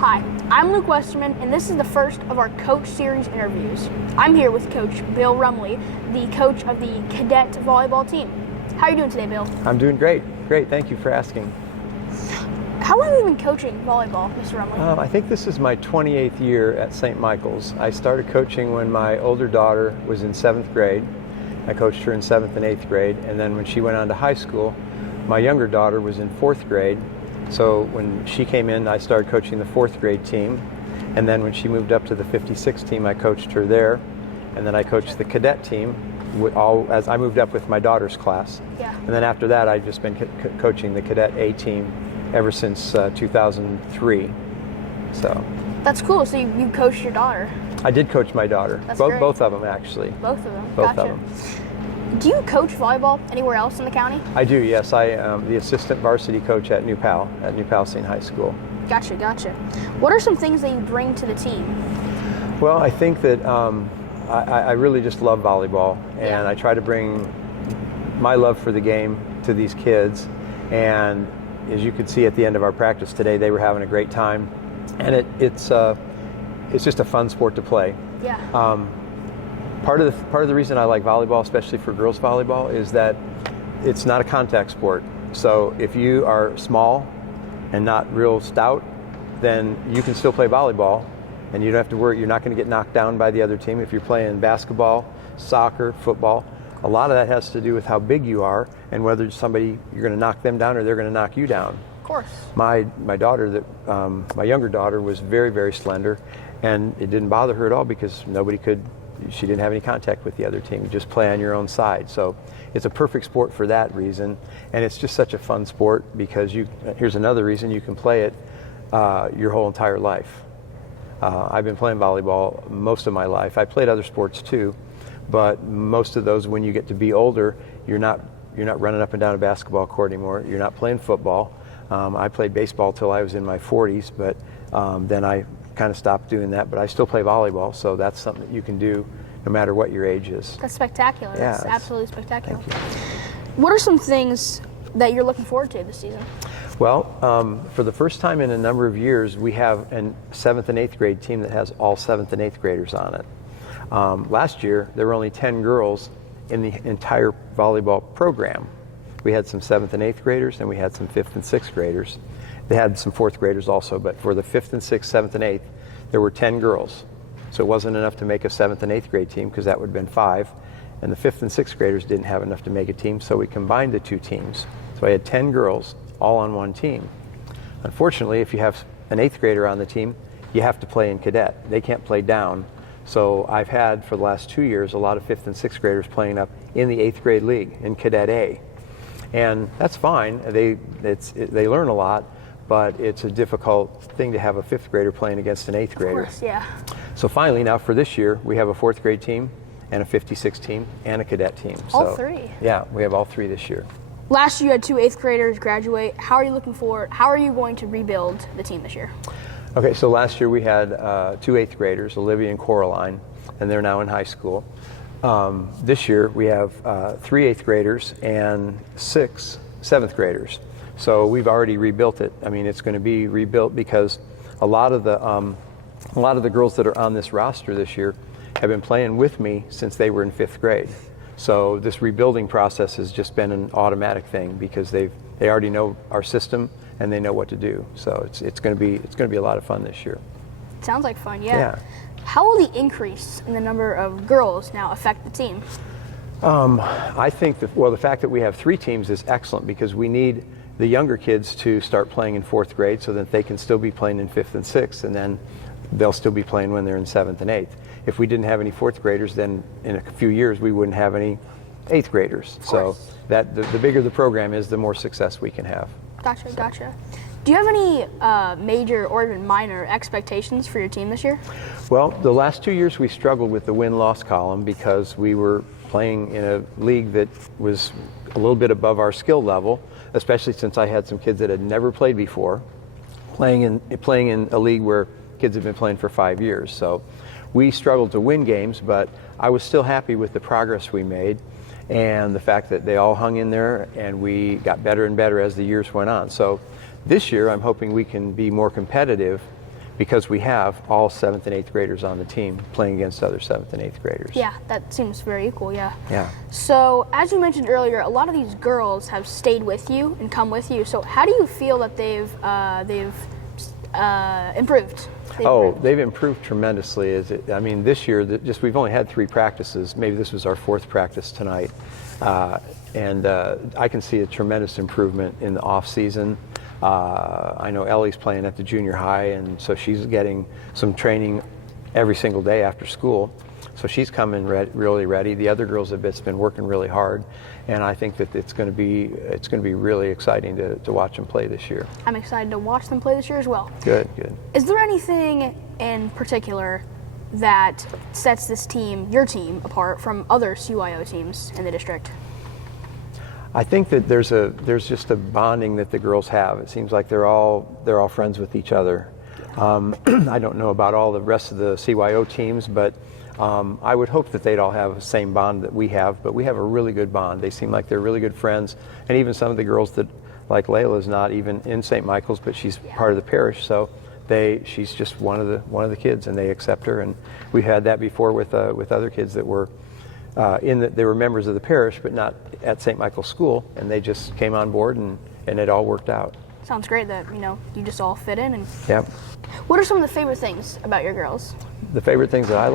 Hi, I'm Luke Westerman, and this is the first of our Coach Series interviews. I'm here with Coach Bill Rumely, the coach of the Cadet Volleyball team. How are you doing today, Bill? I'm doing great. Great, thank you for asking. How long have you been coaching volleyball, Mr. Rumely? I think this is my 28th year at St. Michael's. I started coaching when my older daughter was in 7th grade. I coached her in 7th and 8th grade, and then when she went on to high school, my younger daughter was in 4th grade. So when she came in, I started coaching the 4th grade team. And then when she moved up to the 56 team, I coached her there. And then I coached the cadet team as I moved up with my daughter's class. Yeah. And then after that, I've just been coaching the cadet A team ever since 2003. So That's cool. So you coached your daughter. I did coach my daughter. That's great. Both of them, actually. Both of them. Both Gotcha. of them. Do you coach volleyball anywhere else in the county? I do, yes. I am the assistant varsity coach at New Palestine High School. Gotcha. What are some things that you bring to the team? Well, I think that I really just love volleyball, and I try to bring my love for the game to these kids. And as you could see at the end of our practice today, they were having a great time, and it's just a fun sport to play. Yeah. Part of the reason I like volleyball, especially for girls volleyball, is that it's not a contact sport. So if you are small and not real stout, then you can still play volleyball, and you don't have to worry. You're not going to get knocked down by the other team. If you're playing basketball, soccer, football, a lot of that has to do with how big you are and whether you're going to knock them down or they're going to knock you down. Of course. My younger daughter was very, very slender, and it didn't bother her at all because she didn't have any contact with the other team. You just play on your own side. So it's a perfect sport for that reason, and it's just such a fun sport because here's another reason you can play it your whole entire life. I've been playing volleyball most of my life. I played other sports too, but most of those, when you get to be older, you're not running up and down a basketball court anymore. You're not playing football. I played baseball till I was in my 40s, but then I kind of stopped doing that. But I still play volleyball, so that's something that you can do no matter what your age is. That's spectacular. Yeah, That's absolutely spectacular. Thank you. What are some things that you're looking forward to this season? Well, for the first time in a number of years, we have a 7th and 8th grade team that has all 7th and 8th graders on it. Last year, there were only 10 girls in the entire volleyball program. We had some 7th and 8th graders, and we had some 5th and 6th graders. They had some 4th graders also, but for the 5th and 6th, 7th and 8th, there were 10 girls. So it wasn't enough to make a 7th and 8th grade team because that would have been 5. And the 5th and 6th graders didn't have enough to make a team, so we combined the two teams. So I had 10 girls all on one team. Unfortunately, if you have an 8th grader on the team, you have to play in cadet. They can't play down. So I've had, for the last 2 years, a lot of 5th and 6th graders playing up in the 8th grade league in Cadet A. And that's fine. They learn a lot, but it's a difficult thing to have a 5th grader playing against an 8th grader. Of course, yeah. So finally, now for this year, we have a 4th grade team and a 56 team and a cadet team. All three? Yeah, we have all three this year. Last year you had 2 8th graders graduate. How are you looking forward? How are you going to rebuild the team this year? Okay, so last year we had 2 8th graders, Olivia and Coraline, and they're now in high school. This year we have 3 8th graders and 6 7th graders. So we've already rebuilt it. I mean, it's going to be rebuilt because a lot of the girls that are on this roster this year have been playing with me since they were in 5th grade. So this rebuilding process has just been an automatic thing because they already know our system and they know what to do. So it's going to be a lot of fun this year. Sounds like fun, yeah. How will the increase in the number of girls now affect the team? I think the fact that we have 3 teams is excellent because we need the younger kids to start playing in 4th grade so that they can still be playing in 5th and 6th, and then they'll still be playing when they're in 7th and 8th. If we didn't have any 4th graders, then in a few years we wouldn't have any 8th graders. So that the bigger the program is, the more success we can have. Gotcha. Do you have any major or even minor expectations for your team this year? Well, the last 2 years we struggled with the win-loss column because we were playing in a league that was a little bit above our skill level, especially since I had some kids that had never played before, playing in a league where kids have been playing for 5 years. So we struggled to win games, but I was still happy with the progress we made and the fact that they all hung in there and we got better and better as the years went on. So this year I'm hoping we can be more competitive because we have all 7th and 8th graders on the team playing against other 7th and 8th graders. Yeah, that seems very equal, yeah. Yeah. So, as you mentioned earlier, a lot of these girls have stayed with you and come with you. So, how do you feel that they've improved? They've improved tremendously. This year, we've only had 3 practices. Maybe this was our 4th practice tonight. And I can see a tremendous improvement in the off season. I know Ellie's playing at the junior high, and so she's getting some training every single day after school. So she's coming really ready. The other girls have been working really hard, and I think that it's going to be really exciting to watch them play this year. I'm excited to watch them play this year as well. Good. Is there anything in particular that sets this team, your team, apart from other CYO teams in the district? I think that there's just a bonding that the girls have. It seems like they're all friends with each other. I don't know about all the rest of the CYO teams, but I would hope that they'd all have the same bond that we have. But we have a really good bond. They seem like they're really good friends, and even some of the girls that, like Layla's not even in St. Michael's, but she's part of the parish, so she's just one of the kids, and they accept her. And we had that before with other kids that were. They were members of the parish, but not at St. Michael's School, and they just came on board, and it all worked out. Sounds great that you just all fit in. And yep. What are some of the favorite things about your girls? The favorite things that I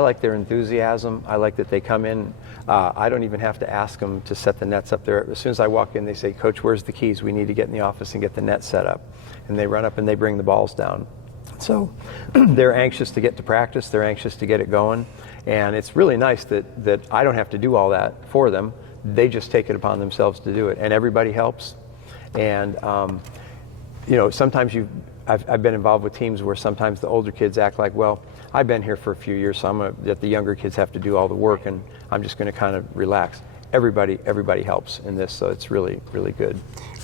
like their enthusiasm. I like that they come in. I don't even have to ask them to set the nets up there. As soon as I walk in, they say, "Coach, where's the keys? We need to get in the office and get the net set up." And they run up and they bring the balls down. So they're anxious to get to practice. They're anxious to get it going. And it's really nice that I don't have to do all that for them. They just take it upon themselves to do it. And everybody helps. And, sometimes I've been involved with teams where sometimes the older kids act like, well, I've been here for a few years, so that the younger kids have to do all the work, and I'm just going to kind of relax. Everybody helps in this, so it's really, really good.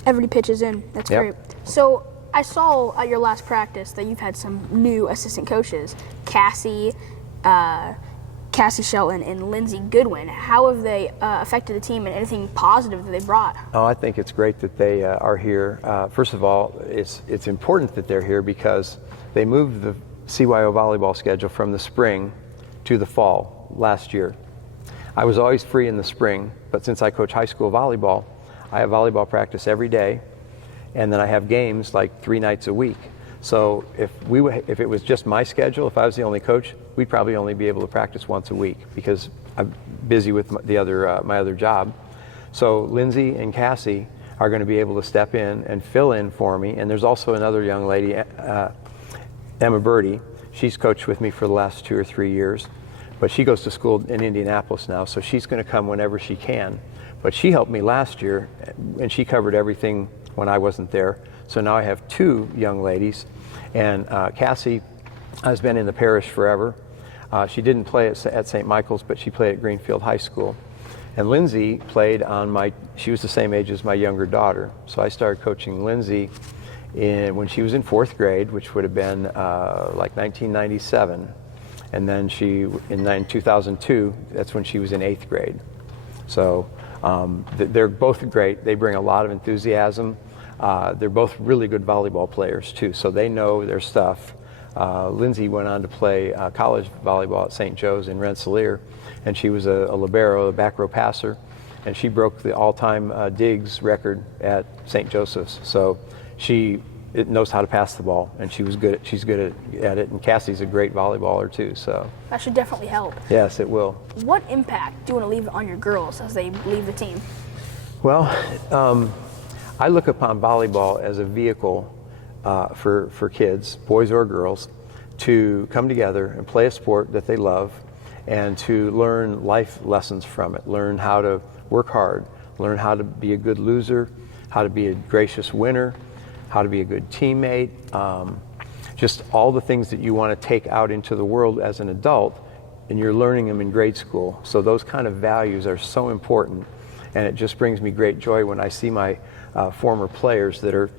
Everybody pitches in. That's great. So I saw at your last practice that you've had some new assistant coaches, Cassie Shelton and Lindsay Goodwin. How have they affected the team, and anything positive that they brought? Oh, I think it's great that they are here. First of all, it's important that they're here because they moved the CYO volleyball schedule from the spring to the fall last year. I was always free in the spring, but since I coach high school volleyball, I have volleyball practice every day, and then I have games like 3 nights a week. So if it was just my schedule, if I was the only coach, we'd probably only be able to practice once a week because I'm busy with my other job. So Lindsay and Cassie are going to be able to step in and fill in for me. And there's also another young lady, Emma Birdie. She's coached with me for the last 2 or 3 years, but she goes to school in Indianapolis now, so she's going to come whenever she can. But she helped me last year, and she covered everything when I wasn't there. So now I have 2 young ladies, and Cassie has been in the parish forever. She didn't play at St. Michael's, but she played at Greenfield High School. And Lindsay played she was the same age as my younger daughter. So I started coaching Lindsay when she was in 4th grade, which would have been like 1997. And then in 2002, that's when she was in 8th grade. So they're both great. They bring a lot of enthusiasm. They're both really good volleyball players too, so they know their stuff. Lindsay went on to play college volleyball at St. Joe's in Rensselaer, and she was a libero, a back row passer, and she broke the all-time digs record at St. Joseph's. So she knows how to pass the ball, and she's good at it. And Cassie's a great volleyballer too. So that should definitely help. Yes, it will. What impact do you want to leave on your girls as they leave the team? Well, I look upon volleyball as a vehicle for kids, boys or girls, to come together and play a sport that they love and to learn life lessons from it, learn how to work hard, learn how to be a good loser, how to be a gracious winner, how to be a good teammate, just all the things that you want to take out into the world as an adult, and you're learning them in grade school. So those kind of values are so important, and it just brings me great joy when I see my former players that are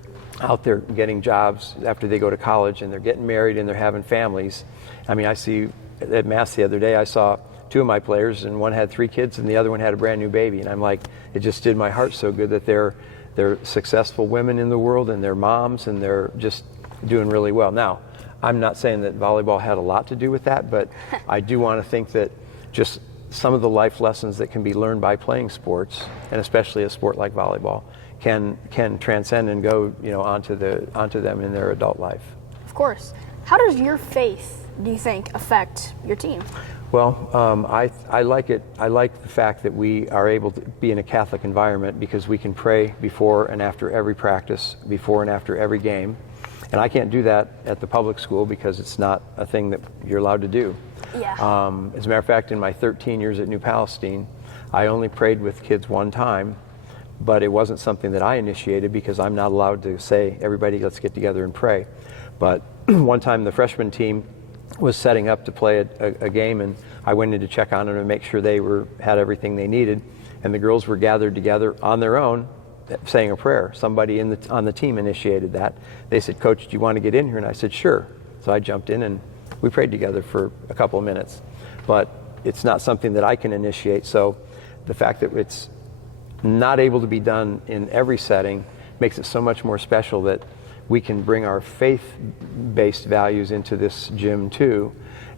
out there getting jobs after they go to college, and they're getting married and they're having families. I mean, I see at Mass the other day, I saw 2 of my players, and one had 3 kids and the other one had a brand new baby, and I'm like, it just did my heart so good that they're successful women in the world, and they're moms, and they're just doing really well. Now, I'm not saying that volleyball had a lot to do with that, but I do want to think that just some of the life lessons that can be learned by playing sports, and especially a sport like volleyball, can transcend and go, onto them in their adult life. Of course. How does your faith, do you think, affect your team? Well, I like it. I like the fact that we are able to be in a Catholic environment because we can pray before and after every practice, before and after every game. And I can't do that at the public school because it's not a thing that you're allowed to do. Yeah. As a matter of fact, in my 13 years at New Palestine, I only prayed with kids one time, but it wasn't something that I initiated because I'm not allowed to say, everybody, let's get together and pray. But one time the freshman team was setting up to play a game, and I went in to check on them and make sure they had everything they needed, and the girls were gathered together on their own saying a prayer. Somebody on the team initiated that. They said, "Coach, do you want to get in here?" And I said, "Sure." So I jumped in and we prayed together for a couple of minutes. But it's not something that I can initiate, so the fact that it's not able to be done in every setting makes it so much more special that we can bring our faith-based values into this gym too.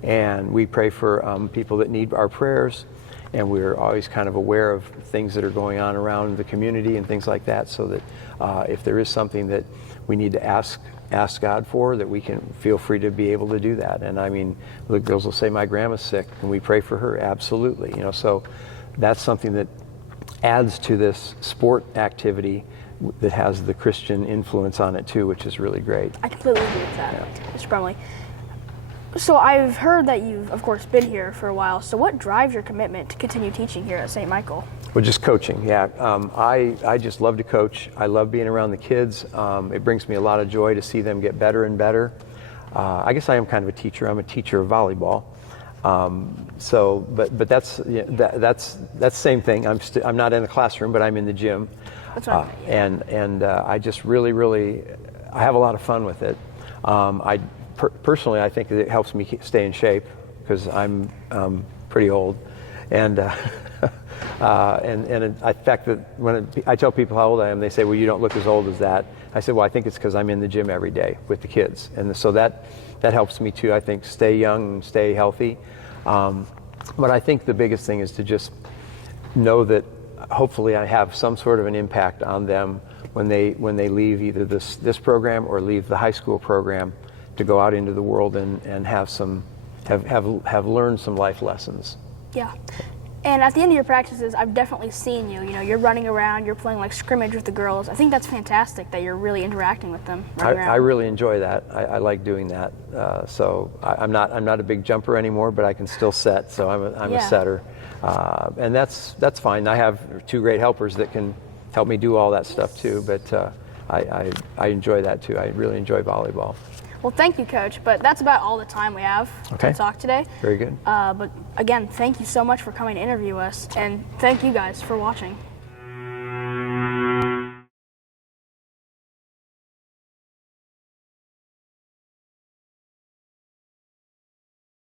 And we pray for people that need our prayers, and we're always kind of aware of things that are going on around the community and things like that, so that if there is something that we need to ask God for, that we can feel free to be able to do that. And I mean, the girls will say, "My grandma's sick," and we pray for her. Absolutely. So that's something that adds to this sport activity that has the Christian influence on it too, which is really great. I completely agree with that, Mr. Brumley. So I've heard that you've, of course, been here for a while. So what drives your commitment to continue teaching here at St. Michael? Well, just coaching, yeah. I just love to coach. I love being around the kids. It brings me a lot of joy to see them get better and better. I guess I am kind of a teacher. I'm a teacher of volleyball. But that's the same thing. I'm not in the classroom, but I'm in the gym. That's right. And I just really, I have a lot of fun with it. Personally, I think it helps me stay in shape because I'm pretty old, and in fact, that when I tell people how old I am, they say, "Well, you don't look as old as that." I said, "Well, I think it's because I'm in the gym every day with the kids, and so that helps me too. I think stay young and stay healthy." But I think the biggest thing is to just know that hopefully I have some sort of an impact on them when they leave either this program or leave the high school program to go out into the world and have learned some life lessons. Yeah. And at the end of your practices, I've definitely seen you. You're running around, you're playing like scrimmage with the girls. I think that's fantastic that you're really interacting with them. I really enjoy that. I like doing that. So I'm not a big jumper anymore, but I can still set. So I'm a setter, and that's fine. I have two great helpers that can help me do all that stuff too. But I enjoy that too. I really enjoy volleyball. Well, thank you, Coach, but that's about all the time we have to talk today. Very good. But again, thank you so much for coming to interview us, and thank you guys for watching.